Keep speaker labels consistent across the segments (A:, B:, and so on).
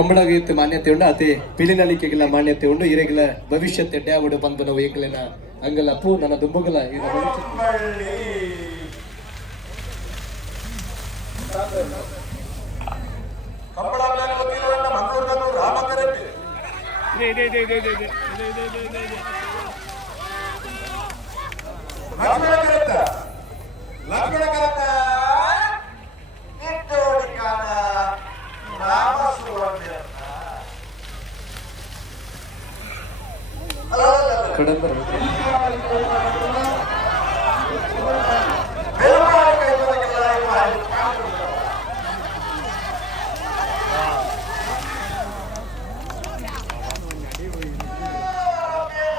A: ಕಂಬಳಗೀತೆ ಮಾನ್ಯತೆ ಉಂಡು ಅದೇ ಪಿಲಿನಲಿಕೆಗೆಲ್ಲ ಮಾನ್ಯತೆ ಉಂಡು ಇರೆಗೆಲ್ಲ ಭವಿಷ್ಯತೆ ಡ್ಯಾವುಡು ಬಂದು ನಾವು ಎಂಕಲಿನ ಅಂಗಲ ಪೂ ನನ್ನ ದುಂಬುಗಲ ಇರ ಭವಿಷ್ಯ
B: ಬಳ್ಳಿ. ಕಂಬಳ ಮೇಲೆ ಗೊತ್ತಿಲ್ಲವನ್ನ ಮಂಗಳೂರಿನಲ್ಲೂ ರಾಮಕರೆಡ್ಡಿ ಲಕ್ಷ್ಮಣ ಕಾಣ್ತಿಲ್ಲ.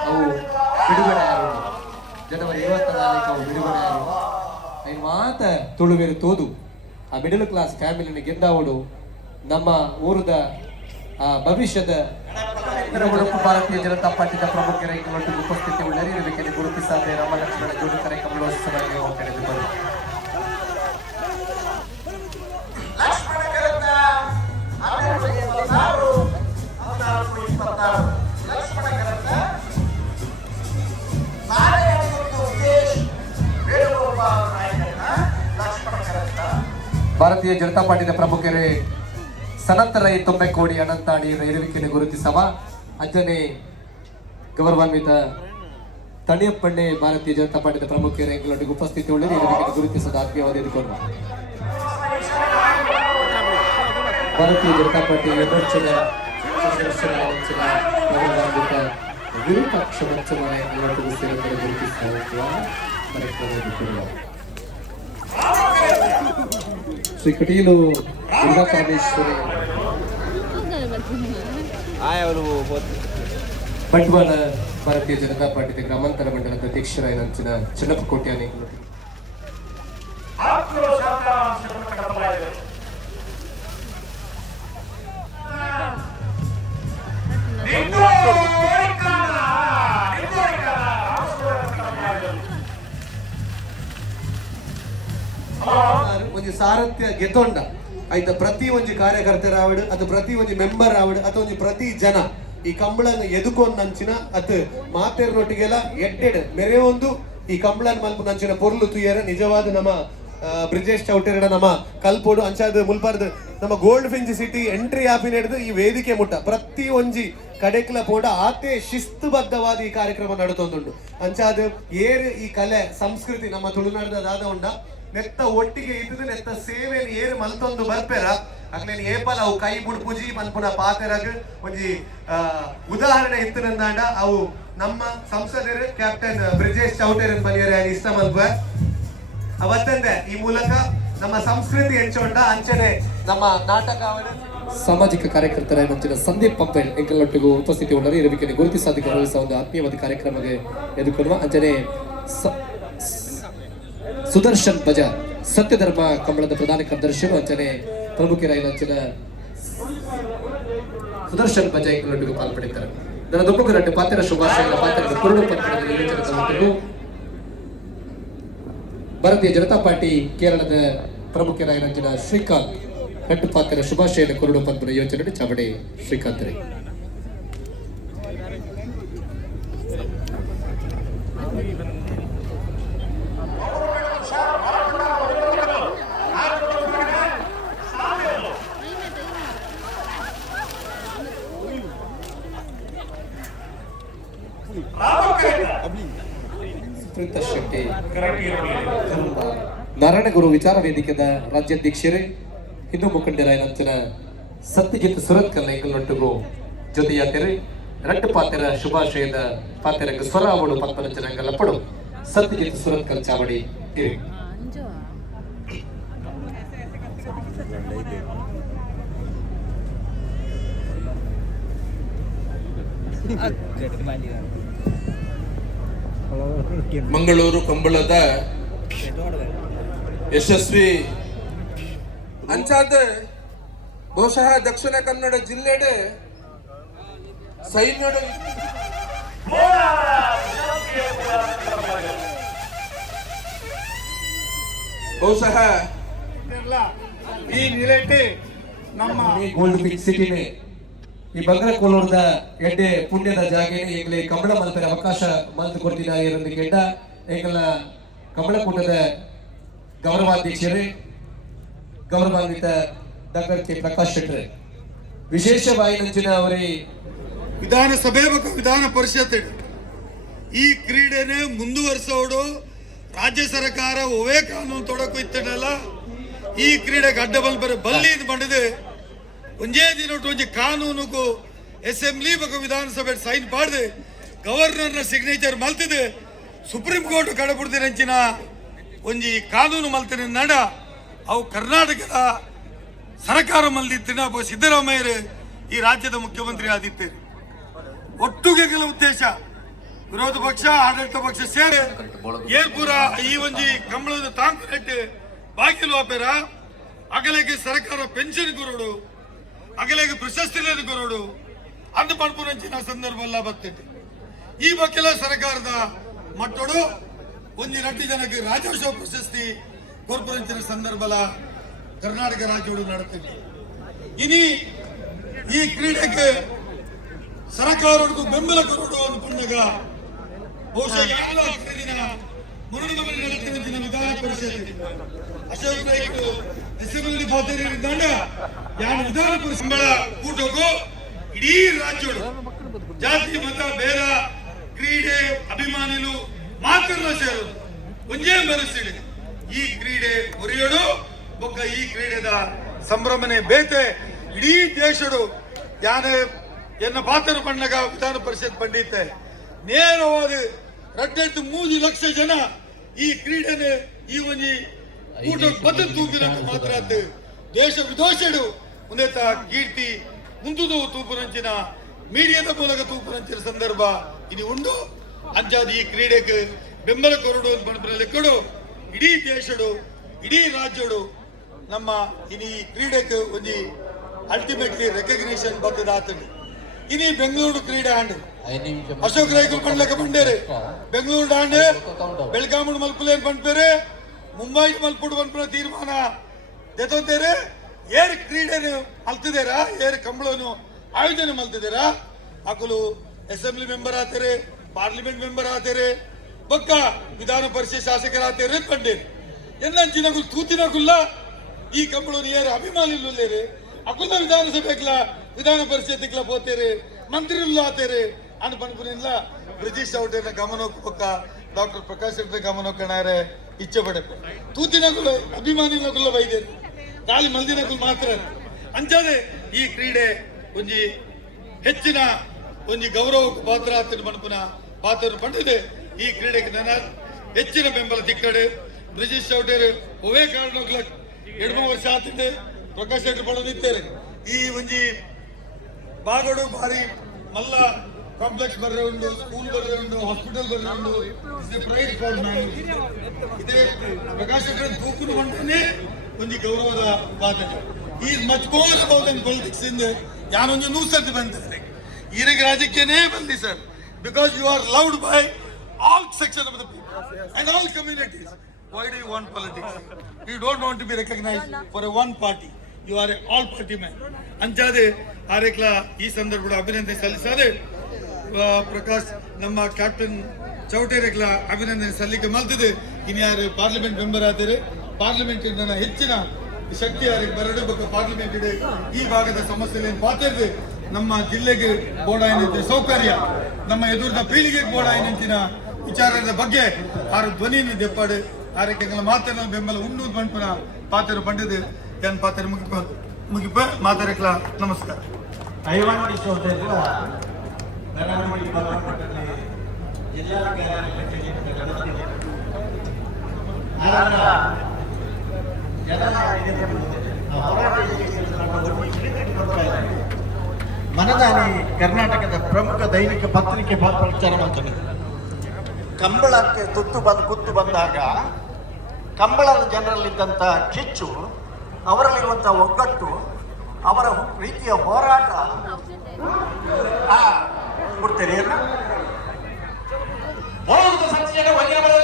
A: ಅವು ಬಿಡುಗಡೆ ಜನವರಿ ಐವತ್ತ ನಾಲ್ಕು ಅವು ಬಿಡುಗಡೆ ಐ ಮಾತ ತುಳುವೆರು ತೋದು. ಆ ಮಿಡಲ್ ಕ್ಲಾಸ್ ಫ್ಯಾಮಿಲಿನ ಗೆದ್ದಾವಡು ನಮ್ಮ ಊರದ, ಆ ಭವಿಷ್ಯದ ಇರವಳಪ್ಪು ಭಾರತೀಯ ಜನತಾ ಪಾರ್ಟಿಯ ಪ್ರಮುಖ ರೈತರು ಉಪಸ್ಥಿತಿ ಉಳ್ಳರಿ ಇದಕ್ಕೆ ಗುರುತಿಸಾದ ರಾಮಲಕ್ಷ್ಮಣ ಜೋಡಿ ಕಾರ್ಯಕ್ರಮೋತ್ಸವಕ್ಕೆ
B: ಲಕ್ಷ್ಮಣ ಕರೆತ್ತ
A: ಭಾರತೀಯ ಜನತಾ ಪಾರ್ಟಿಯ ಪ್ರಮುಖರೇ ಸನತ್ ರೈ ತೊಂಬೆಕೋಡಿ ಅನಂತಾಡಿ ಇರುವಿಕೆಯನ್ನು ಗುರುತಿಸವ ಅಜ್ಜನೇ ಗೌರವಾನ್ವಿತ ತಣಿಯಪ್ಪಣ್ಣೆ ಭಾರತೀಯ ಜನತಾ ಪಾರ್ಟಿದ ಪ್ರಮುಖರೇ ಎಂಗಳೊಟ್ಟಿಗೆ ಉಪಸ್ಥಿತಿ ಉಳ್ಳರೆ ಇರುವಿಕೆಯನ್ನು ಗುರುತಿಸದ ಆತ್ಮೀಯವಾದ ಎದುರ್ಕೊಂಡು ಭಾರತೀಯ ಜನತಾ ಪಾರ್ಟಿ ವಿಮರ್ಶನ ಸದಸ್ಯರ ವಂಚನ ಗೌರವಾನ್ವಿತ ವಿರೂಪಾಕ್ಷ ವಂಚನ ಎಂಗಳೊಟ್ಟಿಗೆ ಸೇರಿದರೆ ಗುರುತಿಸುವ ಕಾರ್ಯಕ್ರಮ ಎದುರ್ಕೊಳ್ಳುವ ಶ್ರೀ ಕಟೀಲು ದುರ್ಗಾ ಪರಮೇಶ್ವರಿ ಬಂಟ್ವಾಳ ಭಾರತೀಯ ಜನತಾ ಪಾರ್ಟಿ ಗ್ರಾಮಾಂತರ ಮಂಡಲದ ಅಧ್ಯಕ್ಷರಾಗಿ ನಂಚಿನ ಚಿನ್ನಪ್ಪ ಕೋಟ್ಯಾನಿ. ಒಂದು ಸಾರಥ್ಯ ಗೆತೊಂಡ ಆಯ್ತ, ಪ್ರತಿ ಒಂದು ಕಾರ್ಯಕರ್ತರ ಆವಡ್ ಅದು ಪ್ರತಿ ಒಂದು ಮೆಂಬರ್ ಆವಡ್ ಅಥವಾ ಒಂದು ಪ್ರತಿ ಜನ ಈ ಕಂಬಳನ ಎದುಕೊಂಡ್ ನಂಚಿನ, ಅತ್ ಮಾತೆರ್ನೊಟ್ಟಿಗೆಲ್ಲ ಎಡ್ಡೆಡ್ ಮೆರೆ ಒಂದು ಈ ಕಂಬಳನ್ ಮಲ್ಪ ನಂಚಿನ ಪೊರ್ಲು ತುಯ್ಯರ ನಿಜವಾದ ನಮ್ಮ ಬ್ರಿಜೇಶ್ ಚೌಟೇರಡ ನಮ್ಮ ಕಲ್ಪೋಡು, ಅಂಚಾದ ಮುಲ್ಪಾರ್ದು ನಮ್ಮ ಗೋಲ್ಡ್ ಫಿಂಜ್ ಸಿಟಿ ಎಂಟ್ರಿ ಆಪಿನ ಹಿಡಿದು ಈ ವೇದಿಕೆ ಮುಟ್ಟ. ಪ್ರತಿ ಒಂಜಿ ಕಡೆಕ್ಲ ಪೋಡ ಆತೆ ಶಿಸ್ತುಬದ್ಧವಾದ ಈ ಕಾರ್ಯಕ್ರಮ ನಡೆತೊಂದುಂಡು ಅಂಚಾದ ಏರ್ ಈ ಕಲೆ, ಸಂಸ್ಕೃತಿ ನಮ್ಮ ತುಳುನಾಡದ ದಾದ ಉಂಡ ನೆತ್ತ ಒಟ್ಟಿಗೆ ಇದ್ದು ನೆತ್ತ ಸೇವೆಯನ್ನು ಏರು ಮಲ್ತೊಂದು ಬರ್ಪೆರ ಅಕ್ಲೇನ್ ಏಪಲ್ ಅವು ಕೈ ಬುಡ್ಪುಜಿ ಮನ್ಪುನ ಪಾತೆರಗ್ ಒಂಜಿ ಉದಾಹರಣೆ ಇತ್ತನಂದಾಂಡ ಅವು ನಮ್ಮ ಸಂಸದರು ಕ್ಯಾಪ್ಟನ್ ಬ್ರಿಜೇಶ್ ಚೌಟೇರನ್ ಬಲಿಯರೆ ಇಷ್ಟ ಮಲ್ಪ ಅವತ್ತಂದೆ, ಈ ಮೂಲಕ ನಮ್ಮ ಸಂಸ್ಕೃತಿ ಹೆಚ್ಚೊಂಡ ಅಂಚನೆ ನಮ್ಮ ನಾಟಕ ಸಾಮಾಜಿಕ ಕಾರ್ಯಕರ್ತರ ಮಂಚಿನ ಸಂದೀಪ್ ಪಂಪೆಲ್ ಎಂಕಲ್ಲೊಟ್ಟಿಗೂ ಉಪಸ್ಥಿತಿ ಉಳ್ಳರು. ಇರಬೇಕೆಂದು ಗುರುತಿಸಾದ ಗೌರವಿಸುವ ಒಂದು ಆತ್ಮೀಯವಾದ ಕಾರ್ಯಕ್ರಮಕ್ಕೆ ಎದುಕೊಳ್ಳುವ ಅಂಚನೆ ಸುದರ್ಶನ್ ಬಜಾರ್ ಸತ್ಯಧರ್ಮ ಕಂಬಳದ ಪ್ರಧಾನ ಕಾರ್ಯದರ್ಶಿಗಳು ಅಂಚನೆ ಪ್ರಮುಖರಾಗಿ ಅಂಚಿನ ಸುದರ್ಶನ್ ಬಜಾಯ್ ಎಂಕಲೊಟ್ಟಿಗೂ ಪಾಲ್ಪಡಿದ್ದಾರೆ. ನನ್ನ ದುಪ್ಪುಗರಟ್ಟು ಪಾತ್ರ ಶುಭಾಶಯಗಳ, ಪಾತ್ರ ಕುರುಡು ನಿಯೋಜಕರು ಭಾರತೀಯ ಜನತಾ ಪಾರ್ಟಿ ಕೇರಳದ ಪ್ರಮುಖರಾಗಿ ನಂಚಿನ ಶ್ರೀಕಾಂತ್ ಕಟ್ಟುಪಾತ್ರ ಶುಭಾಶಯದ ಕುರುಡು ಪದ್ಮನ ಯೋಚನೆ ಚಾವಡಿ ಶ್ರೀಕಾಂತ್ ರೈ ಸುಪ್ರೀತ ಶೆಟ್ಟಿ ನಾರಾಯಣಗುರು ವಿಚಾರ ವೇದಿಕೆದ ರಾಜ್ಯಾಧ್ಯಕ್ಷರೇ ಹಿಂದೂ ಮುಖಂಡರಾಯ ನಂಚಿನ ಸತ್ಯಜಿತ್ ಸುರತ್ಕಲ್ ಎಂಗಲೊಟ್ಟಿಗೂ ಜೊತೆಯಾತೆರೆ ರಟ್ಟು ಪಾತ್ರರ ಶುಭಾಶಯದ ಪಾತೆರಂಗ ಸ್ವರ ಅವಳು ಪದ್ಮನಂಜನಂಗಲಪ್ಪಡು ಸತ್ಯಜಿತ್ ಸುರತ್ಕಲ್ ಚಾವಡಿ ಇರಿ.
C: ಮಂಗಳೂರು ಕಂಬಳದ ಯಶಸ್ವಿ ಅಂಚಾದ ಬಹುಶಃ ದಕ್ಷಿಣ ಕನ್ನಡ ಜಿಲ್ಲೆಡೆ ಸೈನ್ಯದ ಬಹುಶಃ
D: ಈ ನಿಲೆಟ್ಟಿ ನಮ್ಮ
A: ಈ ಬಂಗರ ಕೋಲೂರದ ಎಡ್ಡೆ ಪುಣ್ಯದ ಜಾಗೆ ಈಗಲೇ ಕಮಲ ಮಲ್ಪರ ಅವಕಾಶ ಮಲ್ತು ಕೊಡ್ತಿದ್ದಾರೆ ಇರೋದು ಕೆಂಡ ಈಗಲ ಕಮಲಕೂಟದ ಗೌರವಾಧ್ಯಕ್ಷರೇ, ಗೌರವಾನ್ವಿತ ಡಾಕ್ಟರ್ ಕೆ ಪ್ರಕಾಶ್ ಶೆಟ್ರೆ ವಿಶೇಷವಾಗಿ ನಂಚಿನ ಅವರೇ.
D: ವಿಧಾನಸಭೆ ಮತ್ತು ವಿಧಾನ ಪರಿಷತ್ ಈ ಕ್ರೀಡೆನೆ ಮುಂದುವರಿಸೋಡು ರಾಜ್ಯ ಸರ್ಕಾರ ಒವೇ ಕಾನೂನು ತೊಡಕು ಇತ್ತಡಲ್ಲ ಈ ಕ್ರೀಡೆಗೆ ಅಡ್ಡ ಬಲ್ಲಿ ಮಾಡಿದೆ ಒಂದೇ ದಿನ ಕಾನೂನುಗೂ ಅಸೆಂಬ್ಲಿ ಬಗ್ಗೆ ವಿಧಾನಸಭೆ ಸೈನ್ ಪಾಡ್ದೆ, ಗವರ್ನರ್ನ ಸಿಗ್ನೇಚರ್ ಮಲ್ತಿದೆ. ಸುಪ್ರೀಂ ಕೋರ್ಟ್ ಕಡಬಿಡ್ದಿರಂಚಿನ ಒಂಜಿ ಕಾನೂನು ಮಲ್ತಿನ ನಡ, ಅವು ಕರ್ನಾಟಕದ ಸರ್ಕಾರ ಮಲ್ದಿತ್ತಿನ ಸಿದ್ದರಾಮಯ್ಯರು ಈ ರಾಜ್ಯದ ಮುಖ್ಯಮಂತ್ರಿ ಆದಿತ್ತೆ ಒಟ್ಟುಗೆ ಉದ್ದೇಶ, ವಿರೋಧ ಪಕ್ಷ, ಆಡಳಿತ ಪಕ್ಷ ಸೇರಿ ಏರ್ಪುರ ಈ ಒಂಜಿ ಕಂಬಳದ ತಾಂಕು ನೆಟ್ಟು ಬಾಗಿಲು ಆಪೇರ ಅಗಲೆಗೆ ಸರ್ಕಾರ ಪೆನ್ಷನ್ ಕೊರೋಡು ಅಗಲೆಗೆ ಪ್ರಶಸ್ತಿ ಕೊರೋಡು ಅಂದು ಪಡ್ಪುರಂಚಿನ ಸಂದರ್ಭ ಎಲ್ಲ ಬರ್ತೈತೆ. ಈ ಬಕ್ಕೆಲ್ಲ ಸರ್ಕಾರದ ಮಟ್ಟಡು ಒಂಜಿ ನಟಿ ಜನಕ್ಕೆ ರಾಜ್ಯೋತ್ಸವ ಪ್ರಶಸ್ತಿ ಕೊರ್ಪುರಂಚಿನ ಸಂದರ್ಭಲ ಕರ್ನಾಟಕ ರಾಜ್ಯೋಡು ನಡತೈತೆ. ಇನಿ ಈ ಕ್ರೀಡೆಗೆ ಸರ್ಕಾರ ಬೆಂಬಲ ಕೊರೋಡು ಅಂದ್ಕೊಂಡಾಗ ಬಹುಶಃ ದಿನ ವಿಧಾನ ಪರಿಷತ್ ಅಶೋಕ್ ನಾಯ್ಕ ಅಸೆಂಬ್ಲಿ ಪಾತ್ರ ಯಾನ ವಿಧಾನ ಪರಿಷತ್ ಕೂಟಕ್ಕೂ ಇಡೀ ರಾಜ್ಯಗಳು. ಜಾತಿ, ಮತ, ಭೇದ, ಕ್ರೀಡೆ ಅಭಿಮಾನಿಗಳು ಮಾತ್ರ ಸೇರೋದು ಒಂದೇ ಮನಸ್ಸಿದೆ ಈ ಕ್ರೀಡೆ ಒರಿಯೋಡು ಬೊಕ್ಕ ಈ ಕ್ರೀಡೆದ ಸಂಭ್ರಮನೆ ಬೇತೆ. ಇಡೀ ದೇಶಡು ಯಾನೆ ಎನ್ನ ಪಾತ್ರ ಪಣ್ಣಗ ವಿಧಾನ ಪರಿಷತ್ ಪಂಡಿತೆ. ನೇರವಾದ ರಟ್ಟೆಟ್ಟು ಮೂರು ಲಕ್ಷ ಜನ ಈ ಕ್ರೀಡೆನೆ ಈ ಒಂಜಿ ಊಟ ಬದ್ದು ತೂಪಿನ ಮಾತ್ರ. ದೇಶ ವಿದೋಷಡು ಮುಂದೆತ ಕೀರ್ತಿ ಮುಂದುದು ತೂಪುನಂಚಿನ ಮೀಡಿಯಾದ ಮೂಲಕ ತೂಪುನಂಚಿನ ಸಂದರ್ಭ ಇನಿ ಉಂಡು ಅಂಜಾದ ಈ ಕ್ರೀಡೆಗೆ ಬೆಂಬಲ ಕೊರಡು ಅಂತ ಲೆಕ್ಕಡು ಇಡೀ ದೇಶಡು ಇಡೀ ರಾಜ್ಯಡು ನಮ್ಮ ಇನಿ ಈ ಕ್ರೀಡೆಗೆ ಒಂದು ಅಲ್ಟಿಮೇಟ್ಲಿ ರೆಕಗ್ನಿಷನ್ ಬರ್ತದ ಆತಂಡು. ಇನಿ ಬೆಂಗಳೂರು ಕ್ರೀಡೆ ಆಂಡು. ಅಶೋಕ್ ರೈಕಲ್ ಪಂಡ್ಲಕ ಬಂಡೇರಿ ಬೆಂಗಳೂರು ದಾಂಡೆ ಬೆಳಗಾಮುಡು ಮಲ್ಪುಲೇನ್ ಪಂಪೇರೆ ಮುಂಬೈ ಮಲ್ಪುಡು ಪಂಪಿನ ತೀರ್ಮಾನ. ದೆತೊಂದೇರೆ ಏರ್ ಕ್ರೀಡೆನು ಮಲ್ತಿದ್ದೀರಾ? ಏರ್ ಕಂಬಳನು ಆಯೋಜನೆ ಮಲ್ತಿದ್ದೀರಾ? ಅಕಲು ಅಸೆಂಬ್ಲಿ ಮೆಂಬರ್ ಆತೇರೆ ಪಾರ್ಲಿಮೆಂಟ್ ಮೆಂಬರ್ ಆತೇರೆ ಬಕ್ಕ ವಿಧಾನ ಪರಿಷತ್ ಶಾಸಕರಾತೇರೆ ಕಂಡೇರಿ. ತೂತಿನ ತೂತಿನಗುಲ್ಲ ಈ ಕಂಬಳನು ಏರ್ ಅಭಿಮಾನಿಲುಲ್ಲೇರಿ ಅಕುಲ್ಲ ವಿಧಾನಸಭೆಗ್ಲ ವಿಧಾನ ಪರಿಷತ್ಗ್ಲ ಪೋತೇರೆ ಮಂತ್ರಿಲ್ಲ ಆತೇರೆ ಅನ್ ಪನ್ಪುನಿಲ್ಲ ಬ್ರಿಟಿಷ್ ಔಟೇನ ಗಮನಕ್ಕೆ ಬೊಕ್ಕ ಡಾಕ್ಟರ್ ಪ್ರಕಾಶ್ ಗಮನಕ್ಕೆ ಇಚ್ಛೆ ಪಡೆ ತೂತಿನಗುಲ್ಲ ಅಭಿಮಾನಿನಗುಲ್ಲ ವೈದ್ಯರು ಗಾಳಿ ಮಲ್ದಿನ ಮಾತ್ರ. ಅಂಚದೆ ಈ ಕ್ರೀಡೆ ಒಂಜಿ ಹೆಚ್ಚಿನ ಒಂಜಿ ಗೌರವ ಪಾತ್ರ ಆತನ ಮನಪುನ ಪಾತ್ರ ಪಡೆದಿದೆ. ಈ ಕ್ರೀಡೆಗೆ ನನ್ನ ಹೆಚ್ಚಿನ ಬೆಂಬಲ ದಿಕ್ಕಡೆ ಬ್ರಿಟಿಷ್ ಔಟೇರು ಒವೇ ಕಾರಣ ಎರಡು ಮೂರು ವರ್ಷ ಆತಿದ್ದೆ ಪ್ರಕಾಶ್ ಶೆಟ್ಟಿ ಪಡೆದಿದ್ದೇನೆ ಈ ಒಂಜಿ ಬಾಗಡು ಬಾರಿ ಮಲ್ಲ ಕಾಂಪ್ಲೆಕ್ಸ್ ಬರ್ರೆ ಉಂಡು, ಸ್ಕೂಲ್ ಬರ್ರೆ ಉಂಡು, ಹಾಸ್ಪಿಟಲ್ ಬರ್ರೆ ಉಂಡು, ಇದೇ ಪ್ರಕಾಶ್ ಶೆಟ್ಟಿ ತೂಕು ಒಂಜಿ ಗೌರವದ ವಾದನೆ ಈ ಅಬೌಟ್ ಇನ್ ಪೊಲಿಟಿಕ್ಸ್ ಇಂದ ಯಾನೊಂದು ನೂ ಸರ್ತಿ ಬಂದಿದೆ ಈರಿಗೆ ರಾಜಕೀಯನೇ ಬಂದಿ sir. Because you are loved by all section of the people and all communities why do you want politics you don't want to be recognise for a one party you are a all party man ಅಂಚಾದೆ ಆರೇಕ್ಲ ಈ ಸಂದರ್ಭದ ಅಭಿನಂದನೆ ಸಲ್ಲಿಸಾದೆ ಪ್ರಕಾಶ್ ನಮ್ಮ captain ಚೌಟೇರೆಗ್ಲ ಅಭಿನಂದನೆ ಸಲ್ಲಿಕೆ ಮಲ್ತಿದೆ ಇನ್ಯಾರು parliament member ಆದರೆ parliament ನನ್ನ ಹೆಚ್ಚಿನ ಶಕ್ತಿ ಯಾರಿಗೆ ಬರಡಬೇಕು ಪಾರ್ಲಿಮೆಂಟ್ ಇದೆ. ಈ ಭಾಗದ ಸಮಸ್ಯೆ ಪಾತ್ರದೆ ನಮ್ಮ ಜಿಲ್ಲೆಗೆ ಬೋಡಾಯಿನಂತೆ ಸೌಕರ್ಯ, ನಮ್ಮ ಎದುರಿನ ಪೀಳಿಗೆಗೆ ಬೋಡಾಯಿನಂತಿನ ವಿಚಾರದ ಬಗ್ಗೆ ಆರು ಧ್ವನಿಯನ್ನು ದೆಪ್ಪಾಡು. ಆರೋಗ್ಯ ಮಾತ್ರ ಬೆಂಬಲ ಉಂಡು ಪಂಪನ ಪಾತ್ರ ಪಂಡಿದೆ ಏನ್ ಪಾತ್ರ ಮುಗಿಪ ಮುಗಿಪ ಮಾತಾಡಕ್ಲ. ನಮಸ್ಕಾರ.
B: ಜಿಲ್ಲಾ ಮನದಾನಿ ಕರ್ನಾಟಕದ ಪ್ರಮುಖ ದೈನಿಕ ಪತ್ರಿಕೆ ಪ್ರಚಾರ ಮಾಡ್ತಾನೆ ಕಂಬಳಕ್ಕೆ ತುತ್ತು ಬಂದು ಕುತ್ತು ಬಂದಾಗ ಕಂಬಳದ ಜನರಲ್ಲಿದ್ದಂಥ ಕಿಚ್ಚು ಅವರಲ್ಲಿರುವಂಥ ಒಗ್ಗಟ್ಟು, ಅವರ ರೀತಿಯ ಹೋರಾಟ. ಕೊಡ್ತೇನೆ ಏನು?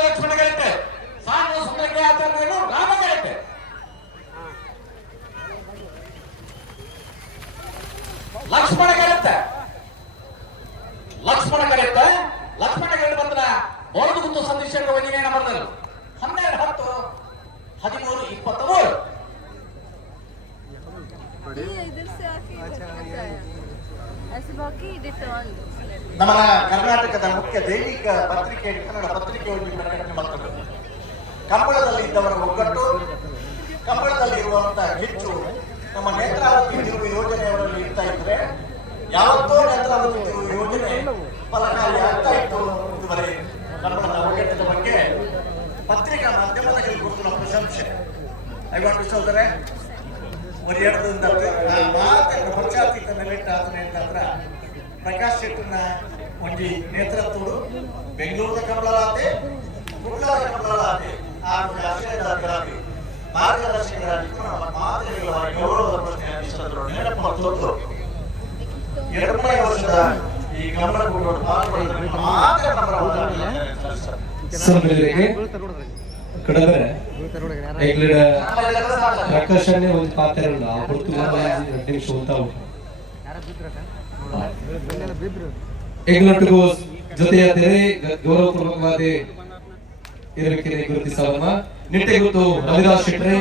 B: ಲಕ್ಷ್ಮಣ
E: ಲಕ್ಷ್ಮಣ ಕರೆಯುತ್ತೆ ಲಕ್ಷ್ಮಣ ಕರೆಯುತ್ತೆ ಲಕ್ಷ್ಮಣ ಕೇಳಿ ಬಂದ್ರ ಮೊಳದು ಕುಂತು ಸಂದೇಶ ವಿನಿಮಯ ಹನ್ನೆರಡು ಹತ್ತು ಹದಿಮೂರು ಇಪ್ಪತ್ತ ಮೂರು
B: ನಮ್ಮ ಕರ್ನಾಟಕದ ಮುಖ್ಯ ದೈನಿಕ ಪತ್ರಿಕೆ ಕನ್ನಡ ಪತ್ರಿಕೆ ಕಂಬಳದಲ್ಲಿ ಇದ್ದವರ ಒಗ್ಗಟ್ಟು ಕಂಬಳದಲ್ಲಿ ಇರುವಂತ ಹೆಚ್ಚು ನಮ್ಮ ನೇತ್ರಾವತಿ ಯೋಜನೆ ಯಾವತ್ತೋ ನಂತರ ಯೋಜನೆ ಫಲಕಾರಿ ಆಗ್ತಾ ಇತ್ತು ಇದುವರೆ ಕನ್ನಡ ಒಗ್ಗಟ್ಟಿನ ಬಗ್ಗೆ ಪತ್ರಿಕಾ ಮಾಧ್ಯಮದಲ್ಲಿ ಕೊಟ್ಟು ನಮ್ಮ ಪ್ರಶಂಸೆ. ಐವತ್ತು ಸಹೋದರೇ ಒಂದು ಎರಡರಿಂದ ಮಾತನ್ನು ಪಂಚಾಯತ್ ನೆಲೆಟ್ಟ ಆತನೇನ ಅಂತಂದ್ರ ಪ್ರಕಾಶ್ ಶೆಟ್ಟಿನ ಒಂಜಿ ನೇತೃತ್ವಡು ಬೆಂಗಳೂರಿನ ಕಮಲಲಾತೆ ಗುಡ್ಲಾದ ಕಮಲಲಾತೆ ಹಾಗೂ ಆಶ್ರಯದಾತರಾಗಿ ಮಾರ್ಗದರ್ಶಕರಾಗಿ ನಮ್ಮ ಮಾದರಿಗಳ ಗೌರವದ ಪ್ರಶ್ನೆ ನೆನಪು ಮತ್ತೊಂದು ಎರಡನೇ ವರ್ಷದ ಈ ಗಮನ
A: ಸಭೆಗಳಿಗೆ ಕಡದರೆ ಎಗ್ಲಿಡ ಪ್ರಕಾಶನೇ ಒಂದು ಪಾತ್ರ ಇಲ್ಲ ಹೊರತು ಎರಡು ನಿಮಿಷ ಹೋಗ್ತಾವು ಎಗ್ಲೊಟ್ಟಿಗೂ ಜೊತೆಯಾದರೆ ಗೌರವಪೂರ್ವಕವಾದ ಇರಬೇಕೆಂದು ಗುರುತಿಸವಮ್ಮ ನಿಟ್ಟೆ ಗುರುತು ರವಿದಾಸ್ ಶೆಟ್ರೆ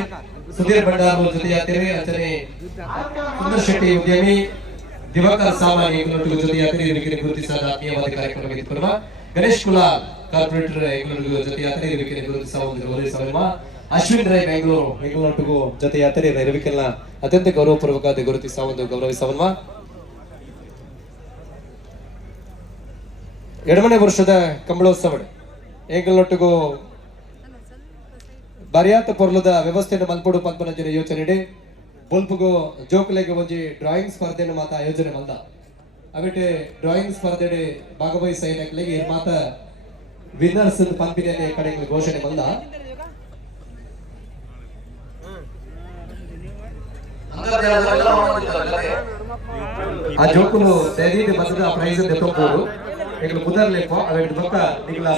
A: ಸುಧೀರ್ ಭಂಡಾರ್ ಜೊತೆಯಾದರೆ ಅಂಚನೆ ಸುಂದರ್ ಶೆಟ್ಟಿ ಉದ್ಯಮಿ. ದಿವಾಕರ್ ಸಾಮಾನ್ಯ ಎಗ್ಲೊಟ್ಟಿಗೂ ಜೊತೆಯಾದರೆ ಇರಬೇಕೆಂದು ಗುರುತಿಸಲಾದ ಆತ್ಮೀಯವಾದ ಕಾರ್ಯಕ್ರಮಕ್ಕೆ ಇದ್ಕೊಡುವ ಗಣೇಶ್ ಕುಲಾಲ್ ಕಾರ್ಪೊರೇಟರ್ ಎಂಗ್ಲೂರಿಗೂ ಜೊತೆ ಯಾತ್ರೆ ಇರಬೇಕೆಂದು ಗುರುತಿಸುವ ಒಂದು ಅಶ್ವಿನ್ ರೈ ಬೆಂಗಳೂರು ಬೆಂಗಳೂರು ಜೊತೆ ಯಾತ್ರೆ ಇರುವಿಕೆಲ್ಲ ಅತ್ಯಂತ ಗೌರವಪೂರ್ವಕ ಗುರುತಿಸುವ ಒಂದು ಗೌರವಿಸವಮ್ಮ ಎರಡನೇ ವರ್ಷದ ಕಂಬಳೋತ್ಸವ. ಏಕಲೊಟ್ಟಿಗೂ ಬರ್ಯಾತ ಪೊರ್ಲದ ವ್ಯವಸ್ಥೆಯನ್ನು ಮಲ್ಪಡು ಪದ್ಮನಂಜನ ಯೋಚನೆ ಬೊಲ್ಪುಗು ಜೋಕುಲೆಗೆ ಒಂಜಿ ಡ್ರಾಯಿಂಗ್ ಸ್ಪರ್ಧೆನ ಮಾತ ಆಯೋಜನೆ ಮಲ್ದ. ಅವಿಟೆ ಡ್ರಾಯಿಂಗ್ ಸ್ಪರ್ಧೆ ಇರ್ ಮಾತ ವಿನ್ನರ್ಸ್ ಪಂಪಿನ ಕಡೆ ಘೋಷಣೆ ಮಲ್ದ. ಆ ಜೋಕುಲು ದಯವಿಟ್ಟು ಬಂದ ಪ್ರೈಸ್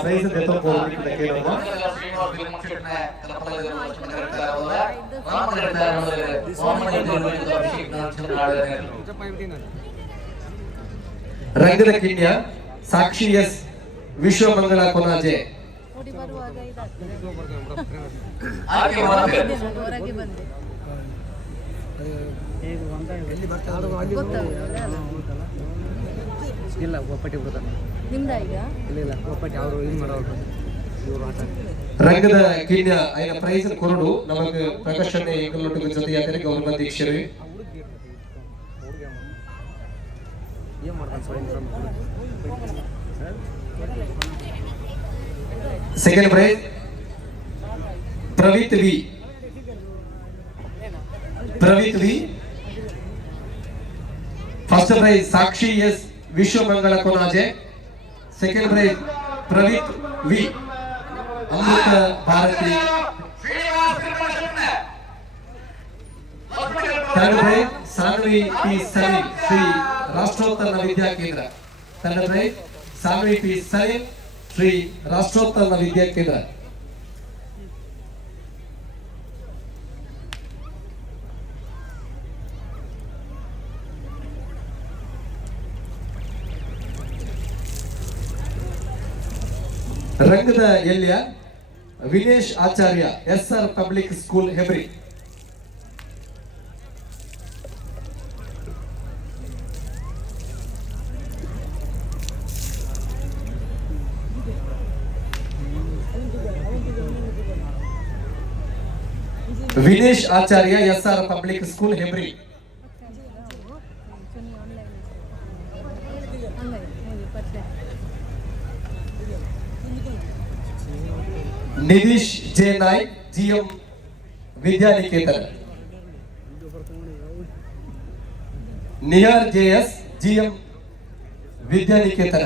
A: ಪ್ರೈಸ್ ರಂಗದ ಕಿಣ್ಯ ಸಾಕ್ಷಿ ಎಸ್ ಕೊನಾಜೆ
F: ಹೊರಗೆ ಬಂದೆ ಗೊತ್ತಾಗಲ್ಲ
G: ಇಲ್ಲ ಒಪ್ಪಟ್ಟಿ ಬಿಡ್ತಾನೆ.
F: ನಿಮ್ದ ಈಗ?
G: ಇಲ್ಲ ಇಲ್ಲ ಒಪ್ಪಟ್ಟಿ ಅವರು ಇದು ಮಾಡೋರು. ಇವರು ಆಟ
A: ರಂಗದ ಕಿಣ್ಯ ಐನ ಪ್ರೈಸ್ ಕೊರಡು ನಮಗೆ ಪ್ರಕಾಶನ ಏಕಲೊಟ್ಟಿಗೆ ಜೊತೆಯಾದರೆ ಗೌರವ ದೀಕ್ಷರು
G: ಏನು ಮಾಡ್ತಾನೆ
A: sir second prize Praveeth V Praveeth V first prize Sakshi S Vishwamangala Konaje second prize Praveeth V Amrita Bharati. Prize Saanvi P Saleem Shri Rashtrottara Vidya Kendra. Third prize Saanvi P Saleem Shri Rashtrottara Vidya Kendra. ರಂಗದ ಎಲ್ಯ Vinesh Acharya S R public school Hebri Vinesh
F: Acharya S R public school
A: Hebri Nidhish J नाय GM Vidyaniketan Nihar JS GM Vidyaniketan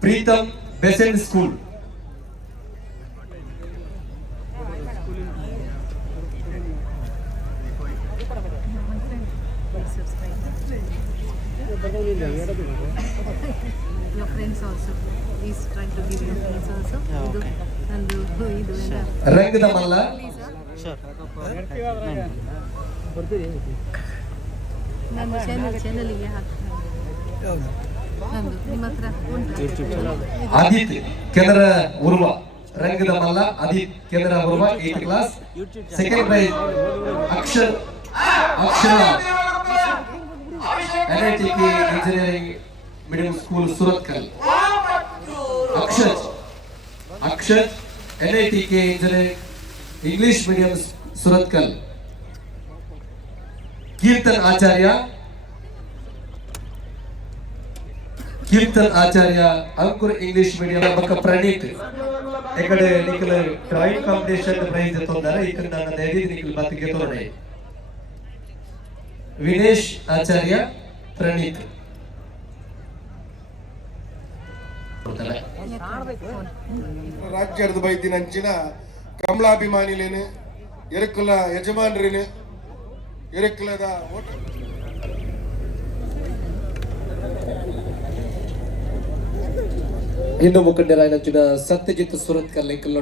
A: Preetam Besant school
F: your friends also. Please try to give your friends also. ಇದು ನಂದು ಇದು ಎಲ್ಲ
A: ರಂಗದ ಮಲ್ಲ.
F: ನನ್ನ channel ಚಾನಲಿಗೆ ಹಾಕ್ತೀನಿ. ನಂದು ನಿಮ್ಮ ಹತ್ರ ಉಂಟಾ?
A: ಆದಿತ್ ಕೆನರ ಉರ್ವ. ರಂಗದ ಮಲ್ಲ ಆದಿತ್ ಕೇಂದ್ರ ಉರ್ವ ಏತ್ class second prize Akshar Akshara NITK engineering medium school Surathkal Akshat Akshat NITK ಅಂದರೆ English medium Surathkal Keerthan Acharya Keerthan Acharya Ankur English medium ಬಕ್ಕ ಪ್ರಣೀತ್. ಎಕಡೆ ನಿಖಲ್ ಡ್ರಾಯಿಂಗ್ ಕಾಂಪಿಟೇಷನ್ ಪ್ರೈಸ್ ತೊಂದರೆ. ಈಗ ನಾನು ಧೈರ್ಯ ನಿಖಲ್ ಬತ್ತಿಗೆ ತೋರಣೆ. ವಿನೇಶ್ ಆಚಾರ್ಯ ಪ್ರಣೀತ್.
H: ಕೊಡ್ತಾರೆ ರಾಜ್ಯದ ಬೈದಿನ ಅಂಚಿನ ಕಮಲಾಭಿಮಾನಿಲೇನು ಎರಕುಲ ಯಜಮಾನರೇನು ಎರಕುಲದ ಹೋಟೆಲ್
A: ಇನ್ನು ನಂಚಿನ ಸತ್ಯಜಿತ್ ಸುರತ್ಕರ್ ಲೇಖಲ್